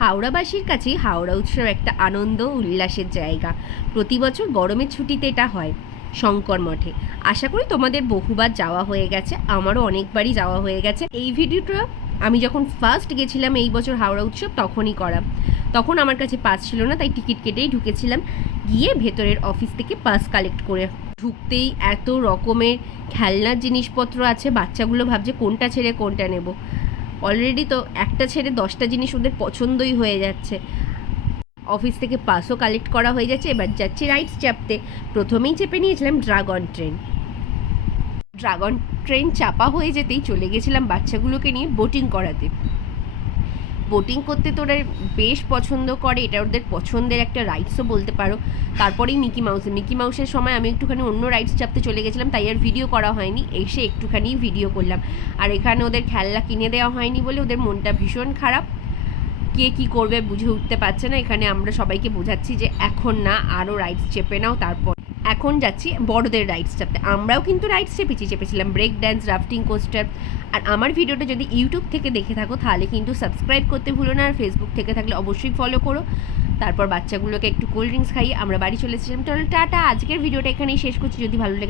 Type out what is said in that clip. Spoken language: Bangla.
হাওড়াবাসীর কাছে হাওড়া উৎসব একটা আনন্দ উল্লাসের জায়গা। প্রতি বছর গরমের ছুটিতে এটা হয় শঙ্কর মঠে। আশা করি তোমাদের বহুবার যাওয়া হয়ে গেছে, আমারও অনেকবারই যাওয়া হয়ে গেছে। এই ভিডিওটা আমি যখন ফার্স্ট গেছিলাম এই বছর হাওড়া উৎসব তখনই করা। তখন আমার কাছে পাস ছিল না, তাই টিকিট কেটেই ঢুকেছিলাম। গিয়ে ভেতরের অফিস থেকে পাস কালেক্ট করে ঢুকতেই এত রকমের খেলনার জিনিসপত্র আছে, বাচ্চাগুলো ভাবছে কোনটা ছেড়ে কোনটা নেব। অলরেডি তো একটা ছেড়ে 10টা জিনিস ওদের পছন্দই হয়ে যাচ্ছে। অফিস থেকে পাসও কালেক্ট করা হয়ে যাচ্ছে, এবার যাচ্ছি রাইডস চাপতে। প্রথমেই চেপে নিয়েছিলাম ড্রাগন ট্রেন। ড্রাগন ট্রেন চাপা হয়ে যেতেই চলে গেছিলাম বাচ্চাগুলোকে নিয়ে বোটিং করাতে। বোটিং করতে তো ওরা বেশ পছন্দ করে, এটা ওদের পছন্দের একটা রাইডসও বলতে পারো। তারপরেই মিকি মাউসের সময় আমি একটুখানি অন্য রাইডস চাপতে চলে গেছিলাম, তাই আর ভিডিও করা হয়নি। এসে একটুখানি ভিডিও করলাম। আর এখানে ওদের খেলনা কিনে দেওয়া হয়নি বলে ওদের মনটা ভীষণ খারাপ। কে কী করবে বুঝে উঠতে পারছে না। এখানে আমরা সবাইকে বোঝাচ্ছি যে এখন না, আরও রাইডস চেপে নাও। তারপর এখন যাচ্ছি বড়দের রাইডস চাপতে। আমরাও কিন্তু রাইডস চেপেছিলাম ব্রেক ড্যান্স, রাফটিং, কোস্টার। আর আমার ভিডিওটা যদি ইউটিউব থেকে দেখে থাকো তাহলে কিন্তু সাবস্ক্রাইব করতে ভুলো না, আর ফেসবুক থেকে থাকলে অবশ্যই ফলো করো। তারপর বাচ্চাগুলোকে একটু কোল্ড ড্রিঙ্কস খাইয়ে আমরা বাড়ি চলে এসেছিলাম। তাহলে টাটা, আজকের ভিডিওটা এখানেই শেষ করছি। যদি ভালো লেগে